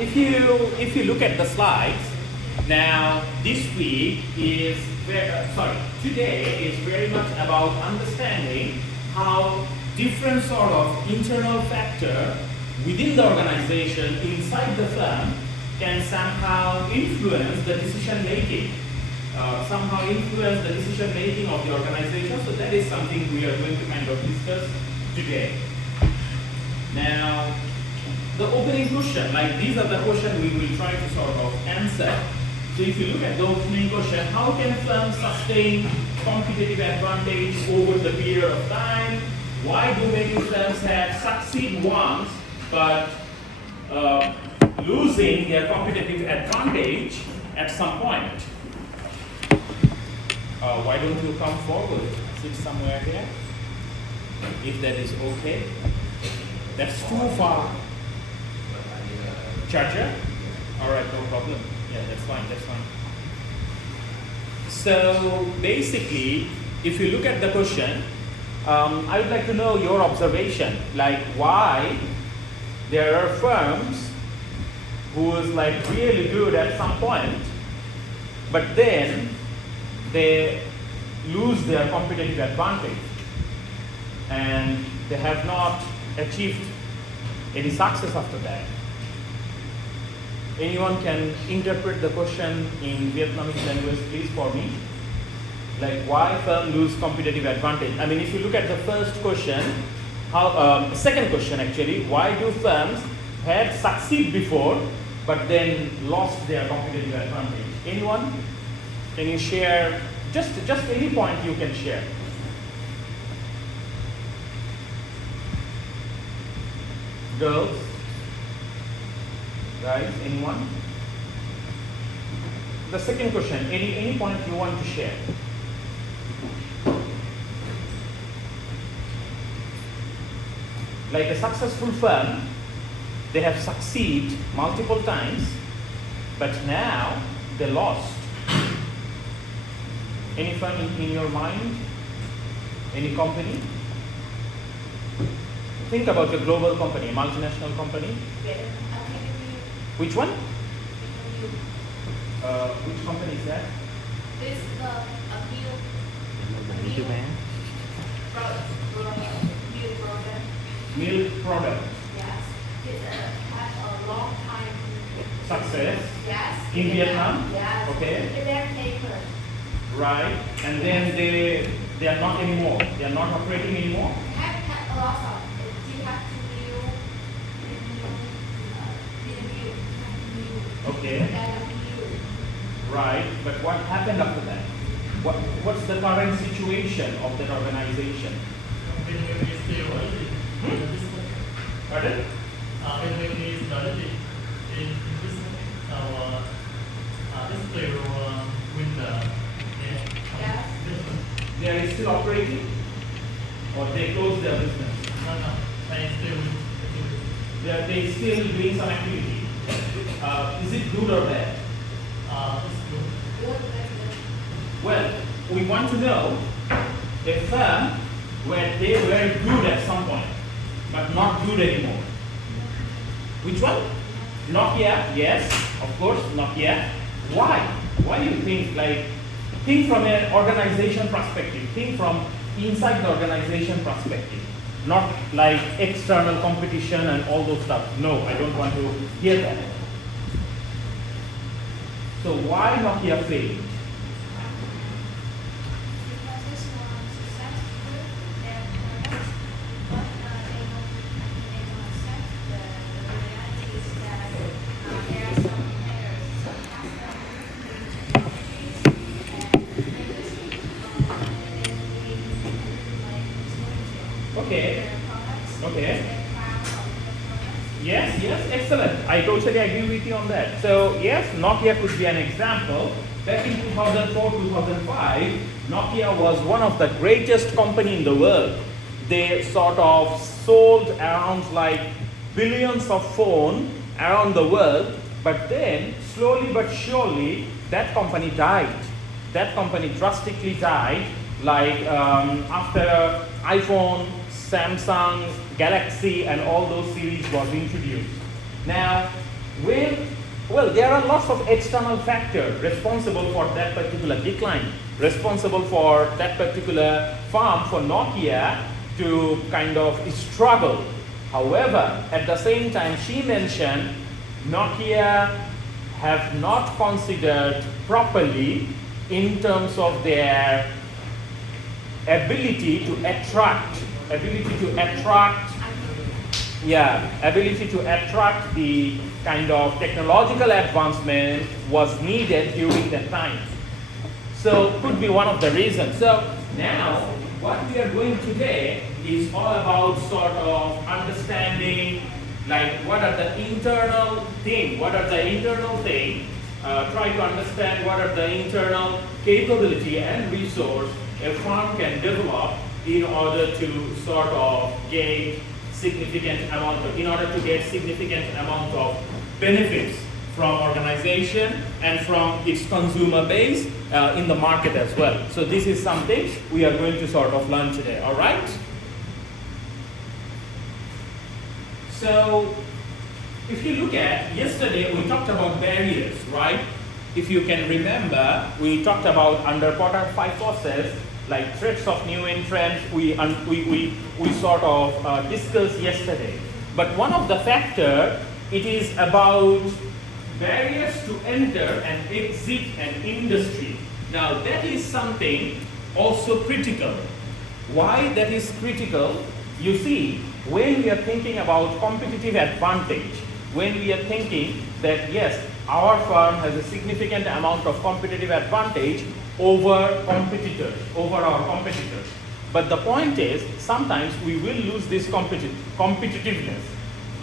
if you look at the slides, now this week is today is very much about understanding how different sort of internal factor within the organization inside the firm can somehow influence the decision making, somehow influence the decision making of the organization. So that is something we are going to kind of discuss today. Now, the opening question, like these are the questions we will try to sort of answer. So if you look at the opening question, how can firms sustain competitive advantage over the period of time? Why do many firms have succeed once but losing their competitive advantage at some point? Why don't you come forward? Sit somewhere here, if that is okay. That's too far. Charger? Alright, no problem. Yeah, that's fine, that's fine. So basically, if you look at the question, I would like to know your observation, like why there are firms who is like really good at some point, but then they lose their competitive advantage and they have not achieved any success after that. Anyone can interpret the question in Vietnamese language, please, for me? Like why firm lose competitive advantage? I mean, if you look at the first question, second question actually, why do firms had succeed before but then lost their competitive advantage? Anyone? Can you share just any point you can share? Girls? Guys, anyone? The second question, any point you want to share? Like a successful firm, they have succeeded multiple times, but now they lost. Any firm in your mind? Any company? Think about a global company, a multinational company. Which one? Which company is that? This Milk product. Milk product. Yes. It has a long time Success. Yes. In Vietnam? Yes. Okay. They're paper. Right. And then they are not anymore. They are not operating anymore. Have a lot of. You have to Okay. Right. But what happened after that? What's the current situation of that organization? Pardon? They are still operating? Or they closed their business? They still doing some activity. Is it good or bad? Well, we want to know a firm where they were good at some point, but not good anymore. Which one? Nokia, yes, of course, Nokia. Why? Why do you think, like, think from an organization perspective, think from inside the organization perspective, not like external competition and all those stuff. No, I don't want to hear that. So why Nokia failed? Okay. Yes, excellent. I totally agree with you on that. So yes, Nokia could be an example. Back in 2004, 2005, Nokia was one of the greatest company in the world. They sort of sold around like billions of phones around the world, but then slowly but surely that company died. That company drastically died, like after iPhone, Samsung, Galaxy and all those series was introduced. Now, well, there are lots of external factors responsible for that particular decline, responsible for that particular firm, for Nokia, to kind of struggle. However, at the same time, she mentioned Nokia have not considered properly in terms of their ability to attract the kind of technological advancement was needed during that time. So could be one of the reasons. So now what we are doing today is all about sort of understanding like what are the internal things, try to understand what are the internal capability and resource a firm can develop in order to sort of gain significant amount of benefits from organization and from its consumer base in the market as well. So this is something we are going to sort of learn today, all right? So if you look at yesterday, we talked about barriers, right? If you can remember, we talked about under quarter 5 forces, like threats of new entrants, we sort of discussed yesterday. But one of the factor, it is about barriers to enter and exit an industry. Now that is something also critical. Why that is critical? You see, when we are thinking about competitive advantage, when we are thinking that yes, our firm has a significant amount of competitive advantage over our competitors. But the point is, sometimes we will lose this competitiveness.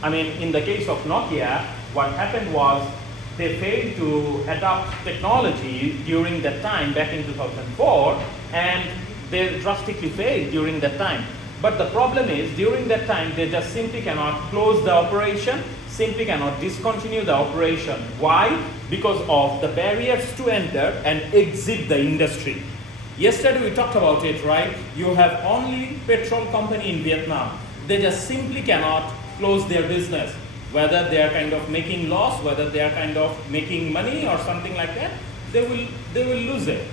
I mean, in the case of Nokia, what happened was they failed to adopt technology during that time back in 2004, and they drastically failed during that time. But the problem is, during that time, they just simply cannot close the operation, simply cannot discontinue the operation. Why? Because of the barriers to enter and exit the industry. Yesterday we talked about it, right? You have only petrol company in Vietnam. They just simply cannot close their business. Whether they are kind of making loss, whether they are kind of making money or something like that, they will lose it.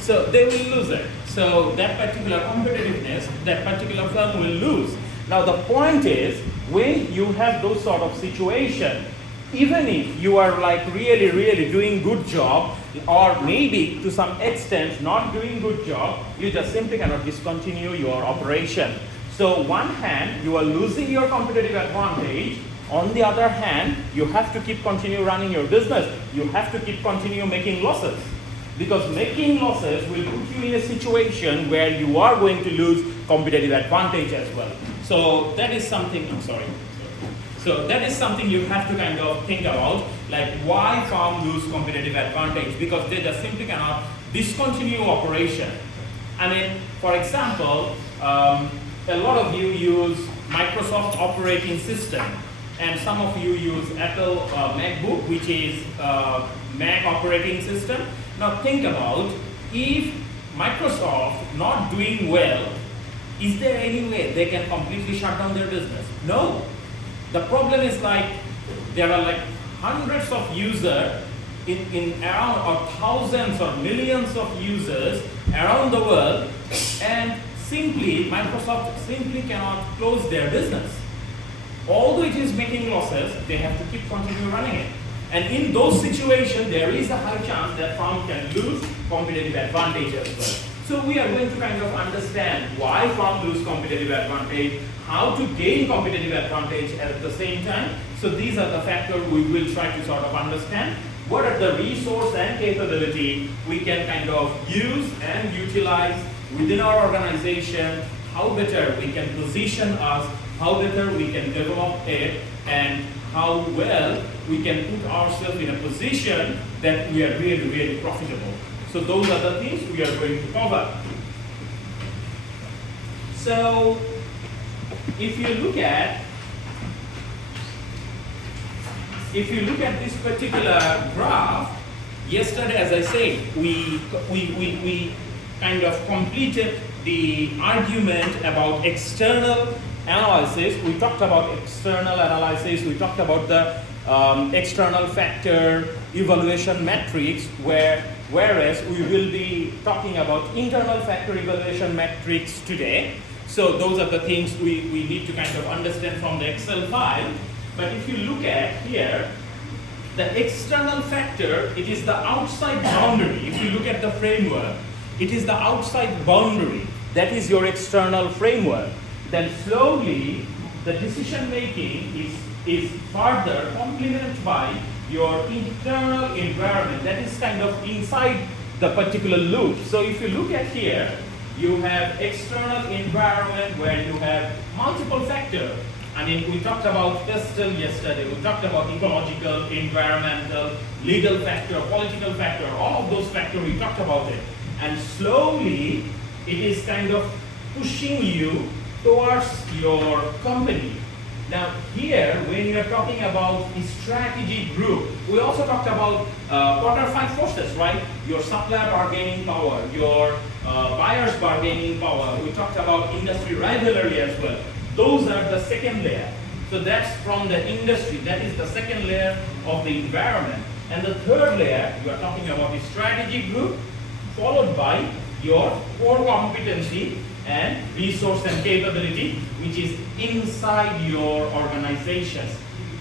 So they will lose it. So that particular competitiveness, that particular firm will lose. Now the point is, when you have those sort of situation, even if you are like really doing good job, or maybe to some extent not doing good job, you just simply cannot discontinue your operation. So one hand, you are losing your competitive advantage. On the other hand, you have to keep continue running your business. You have to keep continue making losses. Because making losses will put you in a situation where you are going to lose competitive advantage as well. So that is something, So that is something you have to kind of think about, like why firm lose competitive advantage? Because they just simply cannot discontinue operation. I mean, for example, a lot of you use Microsoft operating system, and some of you use Apple MacBook, which is Mac operating system. Now think about, if Microsoft not doing well, is there any way they can completely shut down their business? No. The problem is like, there are like hundreds of users in around, or thousands or millions of users around the world, and simply Microsoft simply cannot close their business. Although it is making losses, they have to keep continue running it. And in those situations, there is a high chance that firm can lose competitive advantage as well. So we are going to kind of understand why firm lose competitive advantage, how to gain competitive advantage at the same time. So these are the factors we will try to sort of understand. What are the resource and capability we can kind of use and utilize within our organization, how better we can position us, how better we can develop it, and how well we can put ourselves in a position that we are really profitable. So those are the things we are going to cover. So if you look at this particular graph, yesterday, as I said, we kind of completed the argument about external analysis. We talked about external analysis, we talked about the external factor evaluation matrix, whereas we will be talking about internal factor evaluation matrix today. So those are the things we need to kind of understand from the Excel file. But if you look at here, the external factor, it is the outside boundary. If you look at the framework, it is the outside boundary. That is your external framework. Then slowly, the decision making is further complemented by your internal environment. That is kind of inside the particular loop. So if you look at here, you have external environment where you have multiple factors. I mean, we talked about still yesterday, we talked about ecological, environmental, legal factor, political factor, all of those factors, we talked about it. And slowly, it is kind of pushing you towards your company. Now here, when you are talking about a strategy group, we also talked about quarter 5 forces, right? Your supplier bargaining power, your buyer's bargaining power. We talked about industry rivalry as well. Those are the second layer. So that's from the industry. That is the second layer of the environment. And the third layer, you are talking about the strategy group, followed by your core competency and resource and capability, which is inside your organization.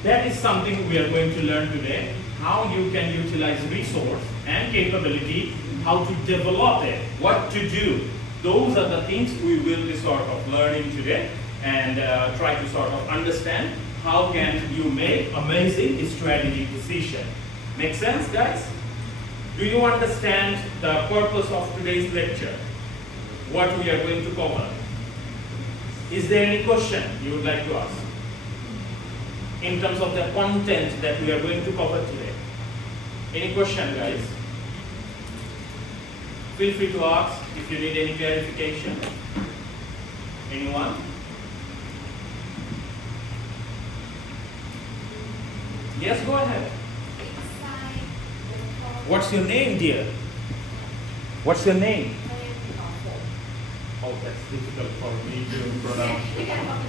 That is something we are going to learn today, how you can utilize resource and capability, how to develop it, what to do. Those are the things we will be sort of learning today, and try to sort of understand how can you make amazing strategic decision. Make sense, guys? Do you understand the purpose of today's lecture? What we are going to cover? Is there any question you would like to ask in terms of the content that we are going to cover today? Any question, guys? Feel free to ask if you need any clarification. Anyone? Yes, go ahead. What's your name, dear? What's your name? Oh, that's difficult for me to pronounce. You can call me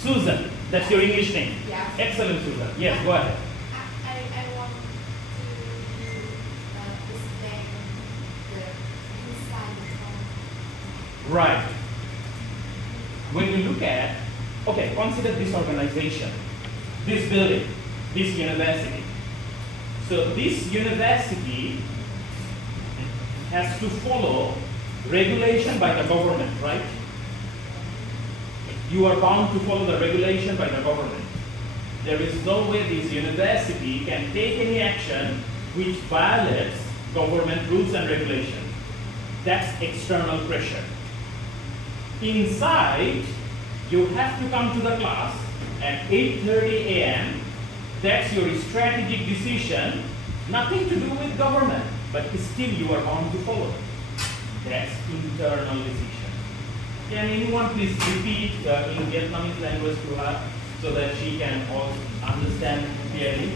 Susan. Susan, that's your English name? Yeah. Excellent, Susan. Yes, go ahead. I want to explain the inside of Right. When you look at, okay, consider this organization, this building, this university. So this university has to follow regulation by the government, right? You are bound to follow the regulation by the government. There is no way this university can take any action which violates government rules and regulations. That's external pressure. Inside, you have to come to the class at 8:30 a.m. That's your strategic decision, nothing to do with government, but still you are bound to follow. That's internal decision. Can anyone please repeat in Vietnamese language to her so that she can all understand clearly?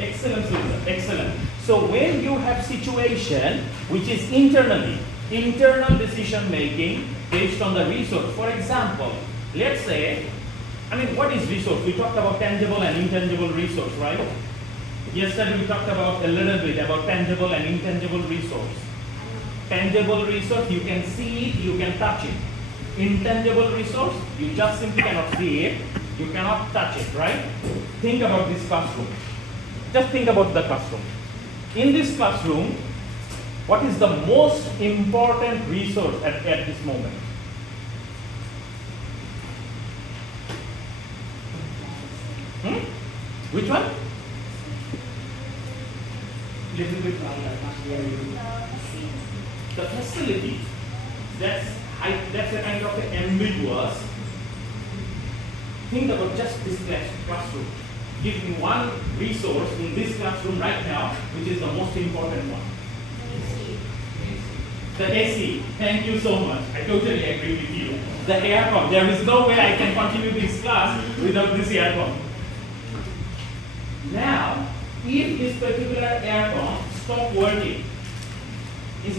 Excellent, Susan. Excellent. So when you have situation which is internal decision making based on the resource. For example, let's say, what is resource? We talked about tangible and intangible resource, right? Yesterday we talked about a little bit about tangible and intangible resource. Tangible resource, you can see it, you can touch it. Intangible resource, you just simply cannot see it, you cannot touch it, right? Think about this classroom. Just think about the classroom. In this classroom, what is the most important resource at this moment? Which one? Little bit louder. The facility. That's a kind of ambiguous. Think about just this classroom. Give me one resource in this classroom right now, which is the most important one. The AC. Thank you so much. I totally agree with you. The aircon. There is no way I can continue this class without this aircon. Now, if this particular aircon stops working,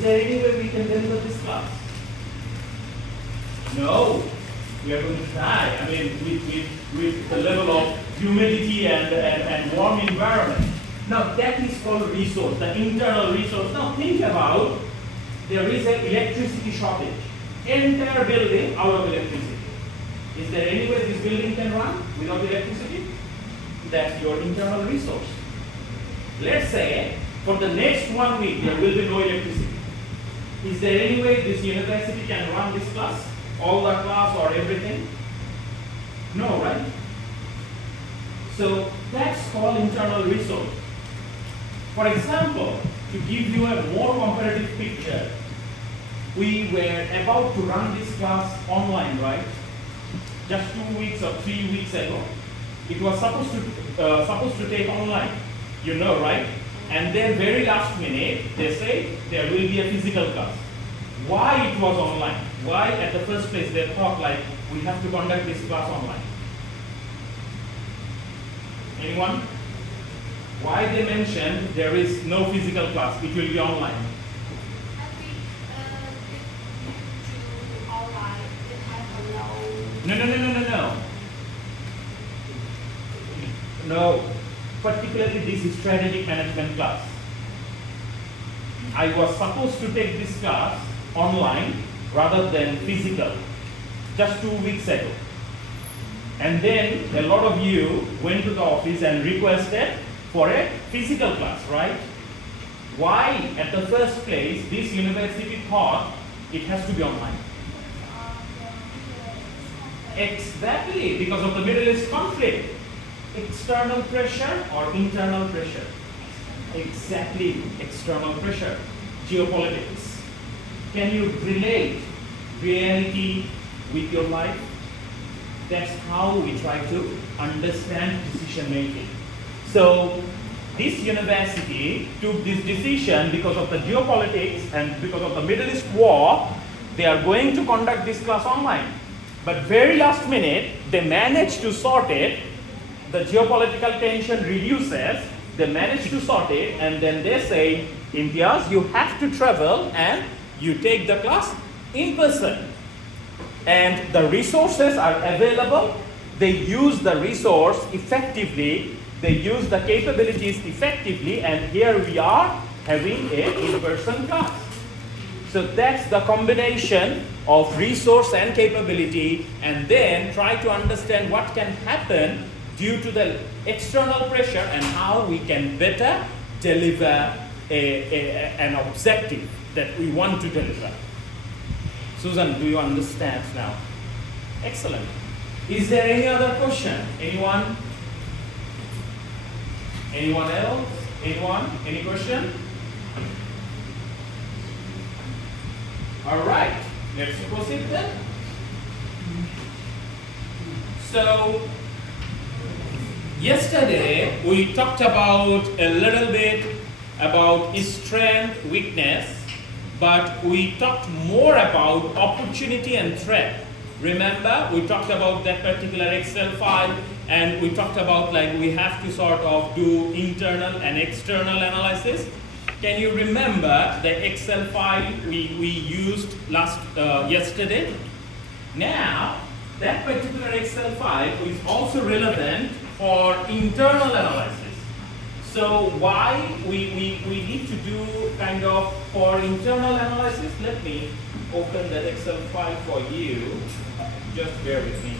there any way we can deliver this class? No. We are going to die. I mean, with the level of humidity and warm environment. Now that is called resource, the internal resource. Now think about, there is an electricity shortage. Entire building out of electricity. Is there any way this building can run without electricity? That's your internal resource. Let's say for the next 1 week there will be no electricity. Is there any way this university can run this class? All the class or everything? No, right? So that's called internal resource. For example, to give you a more comparative picture, we were about to run this class online, right? Just 2 weeks or 3 weeks ago. It was supposed to take online, you know, right? And then very last minute, they say there will be a physical class. Why it was online? Why at the first place they thought like we have to conduct this class online? Anyone? Why they mentioned there is no physical class, it will be online? I think if to online, it has a low. No. Particularly this is strategic management class. I was supposed to take this class online rather than physical just 2 weeks ago. And then a lot of you went to the office and requested for a physical class, right? Why at the first place this university thought it has to be online? Exactly, because of the Middle East conflict. External pressure or internal pressure? Exactly, external pressure. Geopolitics. Can you relate reality with your life? That's how we try to understand decision making. So this university took this decision because of the geopolitics and because of the Middle East war. They are going to conduct this class online. But very last minute, they managed to sort it. The geopolitical tension reduces, they manage to sort it, and then they say, Imtiaz, you have to travel and you take the class in person. And the resources are available, they use the resource effectively, they use the capabilities effectively, and here we are having an in-person class. So that's the combination of resource and capability, and then try to understand what can happen due to the external pressure and how we can better deliver an objective that we want to deliver. Susan, do you understand now? Excellent. Is there any other question? Anyone? Anyone else? Anyone? Any question? All right, let's proceed then. So, yesterday we talked about a little bit about strength, weakness, but we talked more about opportunity and threat. Remember, we talked about that particular Excel file, and we talked about like we have to sort of do internal and external analysis. Can you remember the Excel file we used yesterday? Now, that particular Excel file is also relevant for internal analysis. So why we need to do kind of for internal analysis? Let me open that Excel file for you. Just bear with me.